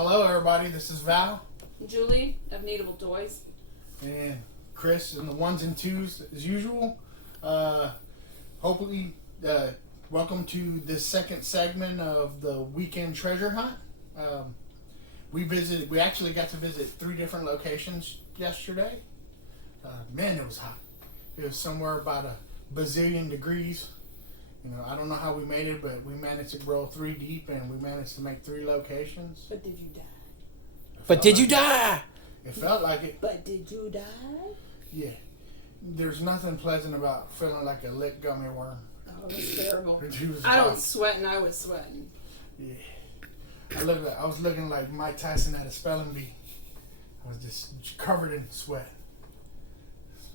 Hello, everybody. This is Val Julie of Needable Toys. and Chris and the ones and twos as usual. Hopefully, welcome to this second segment of the weekend treasure hunt. We actually got to visit 3 different locations yesterday. Man, it was hot. It was somewhere about a bazillion degrees. You know, I don't know how we made it, but we managed to grow 3 deep, and we managed to make 3 locations. But did you die? But did you die? It felt like it. But did you die? Yeah. There's nothing pleasant about feeling like a licked gummy worm. Oh, that's terrible. It was I don't hot. sweat, and I was sweating. Yeah. I was looking like Mike Tyson at a spelling bee. I was just covered in sweat.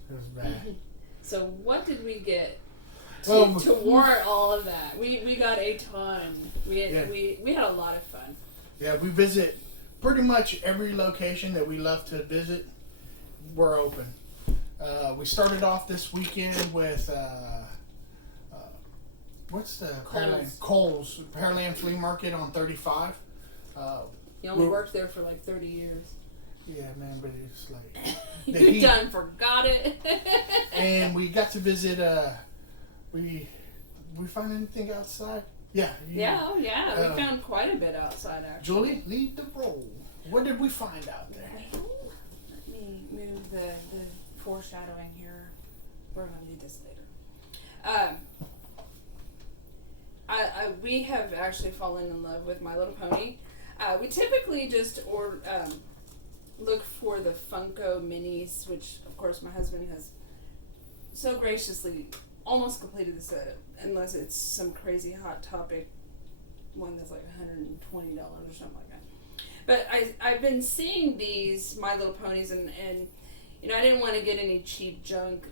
It was bad. So what did we get to, Well, to warrant all of that? We got a ton. We had, Yeah. we had a lot of fun. Yeah, we visit pretty much every location that we love to visit. We're open. We started off this weekend with what's the Kohl's Pearland Flea Market on 35. You only worked there for like 30 years. Yeah, man, but it's like You done forgot it. And we got to visit. We find anything outside? Yeah. Yeah, we Uh, found quite a bit outside actually. Julie, lead the roll. What did we find out there? Let me move the foreshadowing here. We're going to do this later. We have actually fallen in love with My Little Pony. We typically just look for the Funko Minis, which of course my husband has so graciously almost completed the set, unless it's some crazy Hot Topic one that's like $120 or something like that. But I've been seeing these My Little Ponies, and you know, I didn't want to get any cheap junk,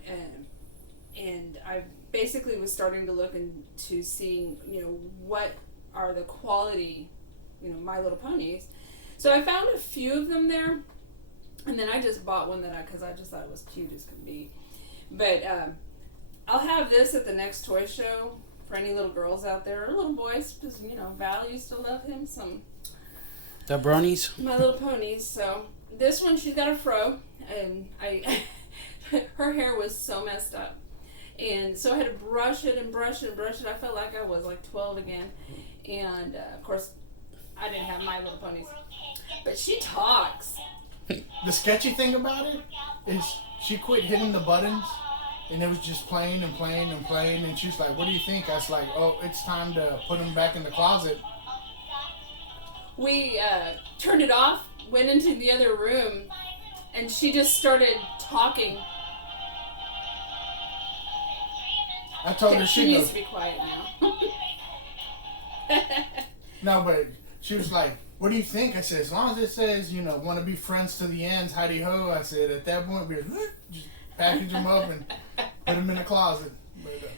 and I basically was starting to look into seeing, you know, what are the quality, you know, My Little Ponies. So I found a few of them there, and then I just bought one because I just thought it was cute as could be. But I'll have this at the next toy show for any little girls out there, or little boys, because, you know, Val used to love him some. The bronies? My Little Ponies. So this one, she's got a fro, and her hair was so messed up, and so I had to brush it and brush it and brush it. I felt like I was like 12 again, and of course I didn't have My Little Ponies, but she talks. The sketchy thing about it is she quit hitting the buttons, and it was just playing and playing and playing, and she's like, "What do you think?" I was like, "Oh, it's time to put them back in the closet." We turned it off, went into the other room, and she just started talking. I told her She she needs goes, to be quiet now. no, but she was like, "What do you think?" I said, "As long as it says, you know, want to be friends to the ends, Heidi Ho." I said, at that point, we just package them up and put them in the closet.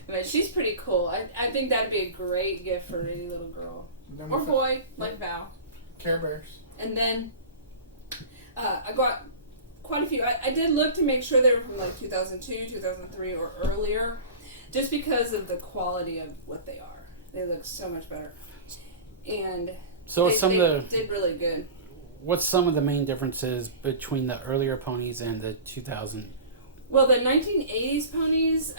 But she's pretty cool. I think that'd be a great gift for any little girl Then we or found boy, like Val. Care Bears. And then I got quite a few. I did look to make sure they were from like 2002, 2003, or earlier, just because of the quality of what they are. They look so much better. And So they did really good. what's some of the main differences between the earlier ponies and the 2000? Well, the 1980s ponies,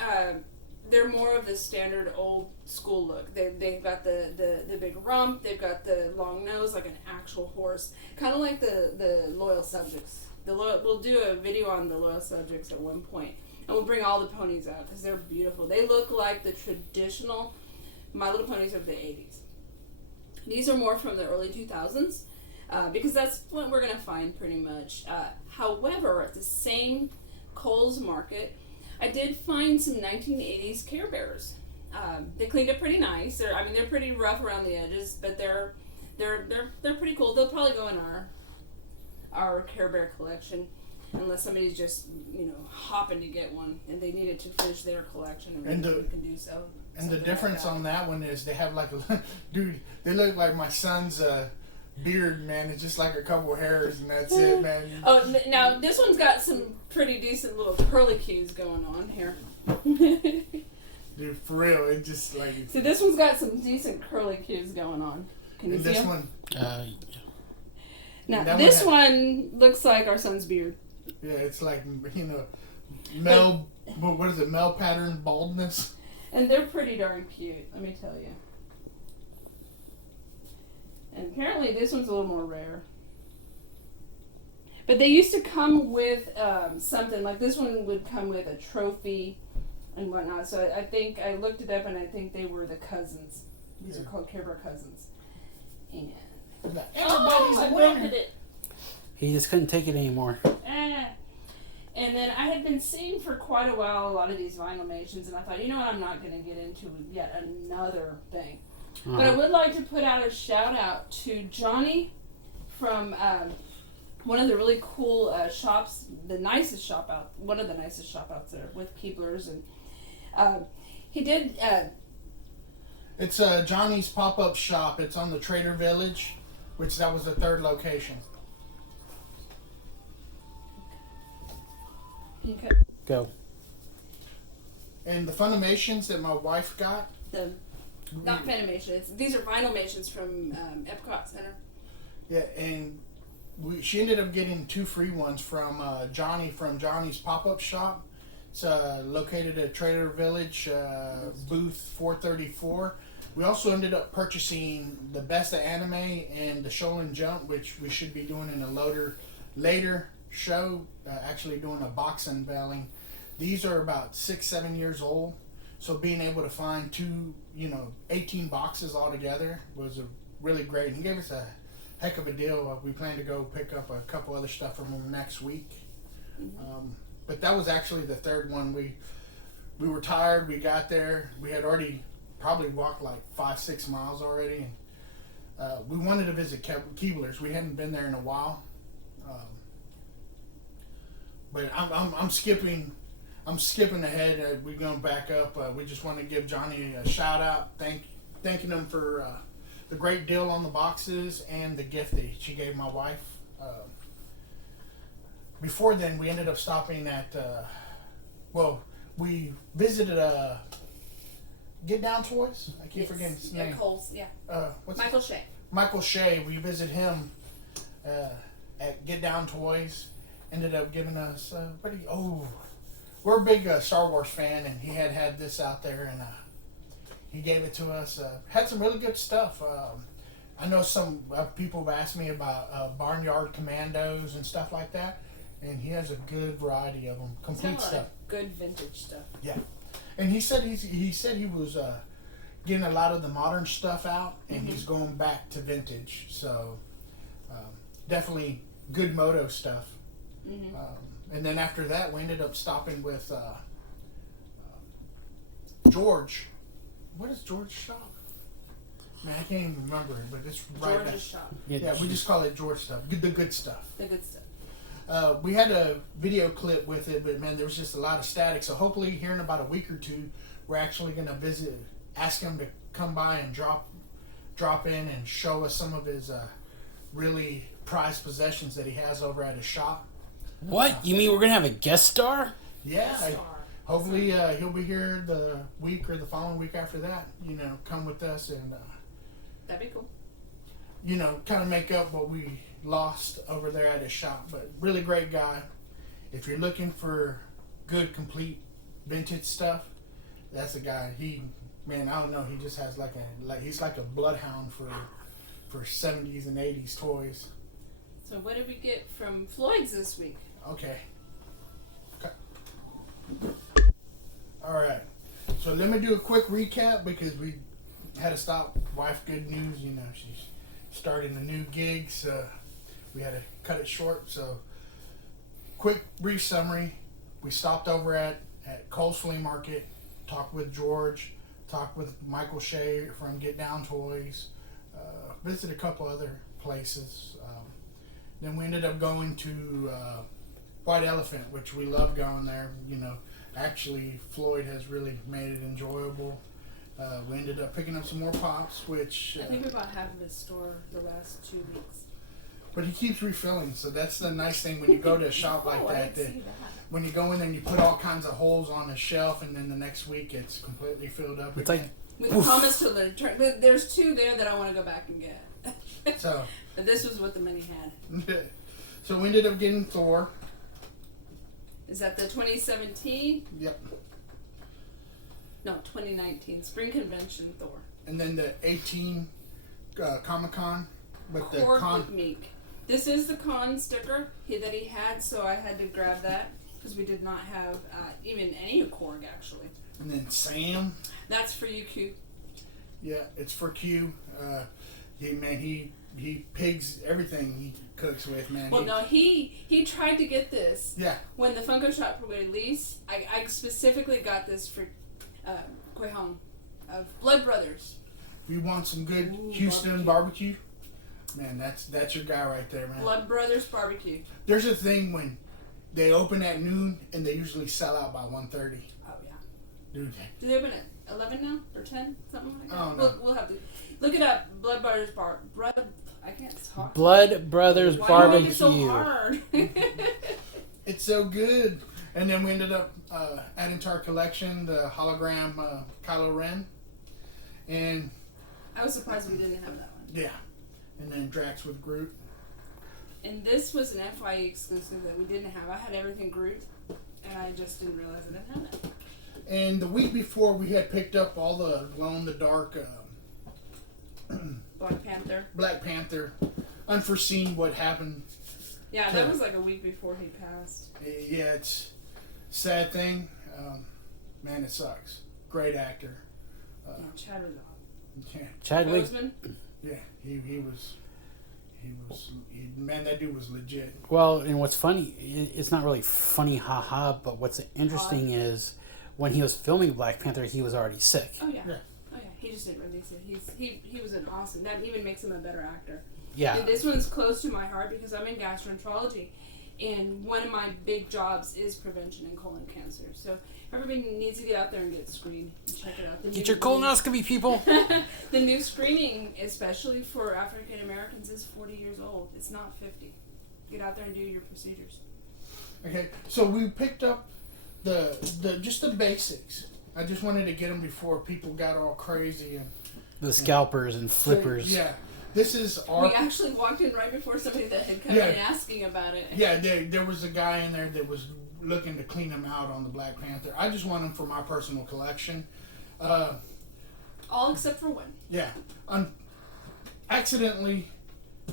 they're more of the standard old school look. They've got the big rump, they've got the long nose like an actual horse, kind of like the Loyal Subjects. We'll do a video on the Loyal Subjects at one point, and we'll bring all the ponies out because they're beautiful. They look like the traditional My Little Ponies of the 80s. These are more from the early 2000s because that's what we're going to find pretty much. However, at the same Kohl's Market, I did find some 1980s Care Bears. They cleaned up pretty nice. They're pretty rough around the edges, but they're pretty cool. They'll probably go in our Care Bear collection, unless somebody's just, you know, hopping to get one and they need it to finish their collection, and we can do so. And the difference on that one is they have like a dude. They look like my son's beard, man. It's just like a couple hairs, and that's it, man. Oh, now this one's got some pretty decent little curlicues going on here. Dude, for real, it just like. See, this one's got some decent curlicues going on. Can you And see this them? one, Now That this one one looks like our son's beard. Yeah, it's like, male. What is it? Male pattern baldness. And they're pretty darn cute, let me tell you. And apparently this one's a little more rare. But they used to come with something, like this one would come with a trophy and whatnot. So I think, I looked it up and I think they were the cousins. These are called Care Bear cousins. And Everybody's I a wanted winner. it. He just couldn't take it anymore. And then I had been seeing for quite a while a lot of these Vinyl-mations, and I thought, you know what, I'm not going to get into yet another thing. Uh-huh. But I would like to put out a shout out to Johnny from one of the really cool shops, the nicest shop out, one of the nicest shop outs there with Keebler's, and he did. It's Johnny's pop-up shop. It's on the Trader Village, which that was the third location. Okay. Go. And the Funimations that my wife got. Not Fanimation. These are Vinyl-mations from Epcot Center. Yeah, and she ended up getting 2 free ones from Johnny from Johnny's pop-up shop. It's located at Trader Village, booth 434. We also ended up purchasing the Best of Anime and the Shonen Jump, which we should be doing in a later show, actually doing a box unveiling. These are about 6-7 years old, so being able to find 18 boxes all together was really great, and gave us a heck of a deal. We plan to go pick up a couple other stuff from them next week. But that was actually the third one. We were tired. We got there. We had already probably walked like 5-6 miles already, and we wanted to visit Keebler's. We hadn't been there in a while. But I'm skipping ahead. We're going to back up. We just want to give Johnny a shout out, thanking him for the great deal on the boxes and the gift that she gave my wife. Before then, we ended up stopping at. We visited Get Down Toys. I keep forgetting his name. Coles, yeah. Michael Shea. Michael Shea. We visit him at Get Down Toys. Ended up giving us we're a big Star Wars fan, and he had this out there, and he gave it to us. Had some really good stuff. I know some people have asked me about Barnyard Commandos and stuff like that, and he has a good variety of them, complete stuff. Good vintage stuff. Yeah, and he said he was getting a lot of the modern stuff out, and he's going back to vintage. So definitely good moto stuff. And then after that, we ended up stopping with George. What is George's shop? Man, I can't even remember it, but it's right George's there. shop. Yeah, we just call it George stuff. The good stuff. The good stuff. We had a video clip with it, but man, there was just a lot of static. So hopefully, here in about a week or two, we're actually going to visit, ask him to come by and drop in and show us some of his really prized possessions that he has over at his shop. What? You mean we're gonna have a guest star? Yeah. Star. Hopefully he'll be here the week or the following week after that. Come with us and That'd be cool. kind of make up what we lost over there at his shop. But really great guy. If you're looking for good, complete vintage stuff, that's a guy. I don't know. He just has he's like a bloodhound for 70s and 80s toys. So what did we get from Floyd's this week? Okay. All right. So let me do a quick recap because we had to stop. Wife, good news. She's starting a new gig, so we had to cut it short. So, quick, brief summary. We stopped over at Cole's Flea Market, talked with George, talked with Michael Shea from Get Down Toys, visited a couple other places. Then we ended up going to White Elephant, which we love going there. Actually, Floyd has really made it enjoyable. We ended up picking up some more pops, which... I think we bought half of his store the last 2 weeks. But he keeps refilling, so that's the nice thing when you go to a shop like Oh, I that. didn't That see that. when you go in there and you put all kinds of holes on the shelf, and then the next week it's completely filled up It's again. With the promise to return. But there's 2 there that I want to go back and get. So, But this was what the money had. so we ended up getting Thor. Is that the 2017? Yep. No, 2019 Spring Convention Thor. And then the 18 Comic Con, but the Korg con. with Meek. This is the con sticker that he had, so I had to grab that because we did not have even any Korg actually. And then Sam. That's for you, Q. Yeah, it's for Q. He pigs everything he cooks with, man. Well, no, he tried to get this. Yeah. When the Funko Shop released, I specifically got this for Kwe Hong of Blood Brothers. We want some good Ooh, Houston barbecue. Man, that's your guy right there, man. Blood Brothers Barbecue. There's a thing when they open at noon and they usually sell out by 1:30. Oh yeah. Dude, Do they open at 11 now or 10? Something like that. I don't know. We'll have to look it up. Blood Brothers I can't talk. Blood Brothers Why Barbecue. do you make it so hard? it's so good. And then we ended up adding to our collection the hologram Kylo Ren. And I was surprised we didn't have that one. yeah. And then Drax with Groot. And this was an FYE exclusive that we didn't have. I had everything Groot, and I just didn't realize I didn't have it. And the week before, we had picked up all the glow-in-the-dark Black Panther. Unforeseen what happened. Yeah, that was like a week before he passed. Yeah, it's a sad thing. Man, it sucks. Great actor. Yeah, Chad was on. Yeah, Chadwick. Boseman? yeah, he was. Man, that dude was legit. Well, and what's funny, it's not really funny, haha, but what's interesting is when he was filming Black Panther, he was already sick. Oh yeah. Yeah. Oh yeah. He just didn't release it. He was an awesome. That even makes him a better actor. Yeah. And this one's close to my heart because I'm in gastroenterology, and one of my big jobs is prevention in colon cancer. So everybody needs to get out there and get screened and check it out. Get your colonoscopy, people. The new screening, especially for African Americans, is 40 years old. It's not 50. Get out there and do your procedures. Okay, so we picked up the just the basics. I just wanted to get them before people got all crazy and The scalpers and flippers. yeah, this is our. We actually walked in right before somebody that had come Yeah. in asking about it. Yeah, there was a guy in there that was looking to clean them out on the Black Panther. I just want them for my personal collection. All except for one. Yeah, accidentally,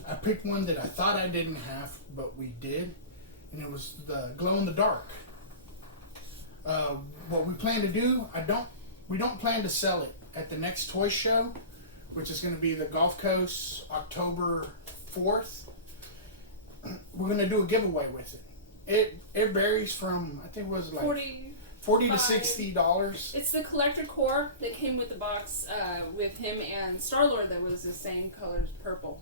I picked one that I thought I didn't have, but we did, and it was the glow in the dark. What we plan to do, we don't plan to sell it at the next toy show, which is going to be the Gulf Coast, October 4th. We're going to do a giveaway with it. It varies from, I think it was like 40 to $60. It's the collector core that came with the box with him and Star-Lord that was the same color as purple.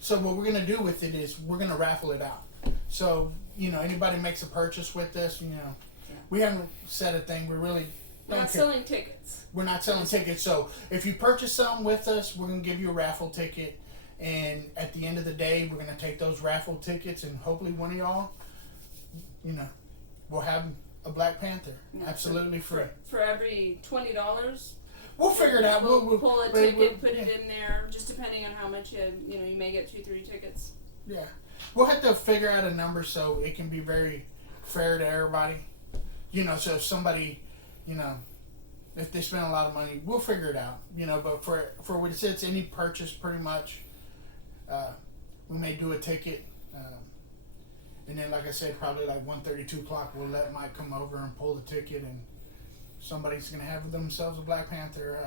So what we're going to do with it is we're going to raffle it out. So, anybody makes a purchase with this, we haven't said a thing. We really We're don't not care. selling tickets. We're not selling tickets. So if you purchase something with us, we're going to give you a raffle ticket. And at the end of the day, we're going to take those raffle tickets and hopefully one of y'all, will have a Black Panther. Yeah, absolutely free. For every $20, We'll figure it out. We'll pull a we'll- ticket, put yeah. it in there, just depending on how much you may get 2-3 tickets. Yeah. We'll have to figure out a number so it can be very fair to everybody. So if somebody, if they spend a lot of money, we'll figure it out. But for what it says, any purchase pretty much, we may do a ticket. And then, like I said, probably like 1:30, 2 o'clock, we'll let Mike come over and pull the ticket, and somebody's going to have themselves a Black Panther.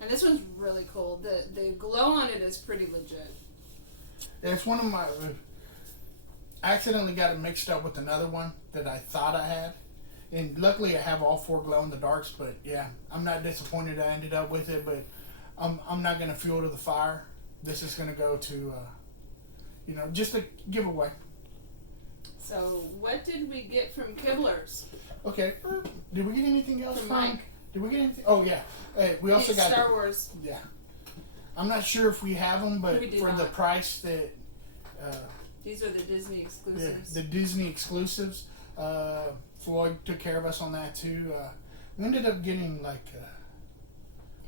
And this one's really cool. The glow on it is pretty legit. It's one of my... I accidentally got it mixed up with another one that I thought I had. And luckily I have all 4 glow-in-the-darks, but yeah, I'm not disappointed I ended up with it, but I'm not going to fuel to the fire. This is going to go to, just a giveaway. So what did we get from Kibblers? Okay, did we get anything else From from... Mike. Did we get anything? Oh, yeah. We also These got... Star Wars. Yeah. I'm not sure if we have them, but We do for not. the price that These are the Disney Yeah, exclusives. the Disney exclusives. Floyd took care of us on that too. We ended up getting like.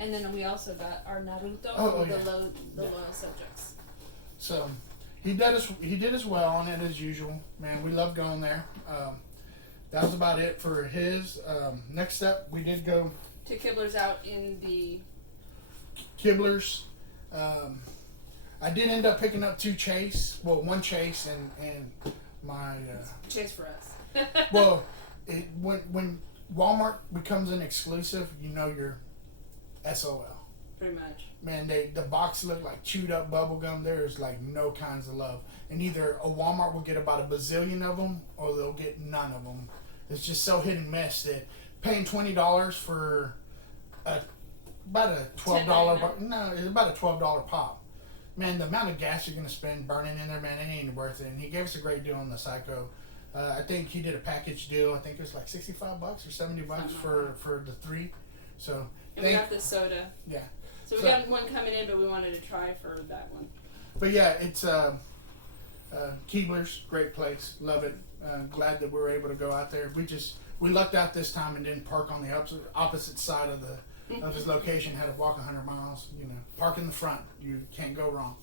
And then we also got our Naruto, Oh, the, yeah. the Yeah. loyal subjects. So he did us well on it as usual. Man, we loved going there. That was about it for his. Next up, we did go To Kibblers out in the Kibblers. I did end up picking up one Chase and my. Chase for us. Well, when Walmart becomes an exclusive, you know you're SOL. Pretty much. Man, the box looked like chewed up bubble gum. There's like no kinds of love, and either a Walmart will get about a bazillion of them, or they'll get none of them. It's just so hit and miss that paying $20 for about a $12 no, it's about a $12 pop. Man, the amount of gas you're gonna spend burning in there, man, it ain't worth it. And he gave us a great deal on the Psycho. I think he did a package deal. I think it was like $65 or $70 for the 3. So And we got the soda. yeah. So we got one coming in, but we wanted to try for that one. But yeah, it's Keebler's, great place, love it. Glad that we were able to go out there. We lucked out this time and didn't park on the opposite side of his location. Had to walk 100 miles. You know, park in the front. You can't go wrong.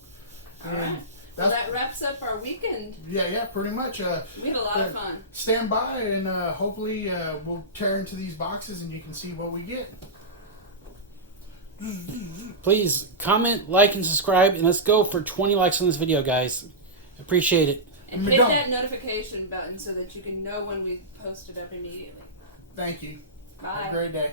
All right. Well, that wraps up our weekend. Yeah, pretty much. We had a lot of fun. Stand by and hopefully we'll tear into these boxes and you can see what we get. Please comment, like, and subscribe, and let's go for 20 likes on this video, guys. Appreciate it. And hit that notification button so that you can know when we post it up immediately. Thank you. Bye. Have a great day.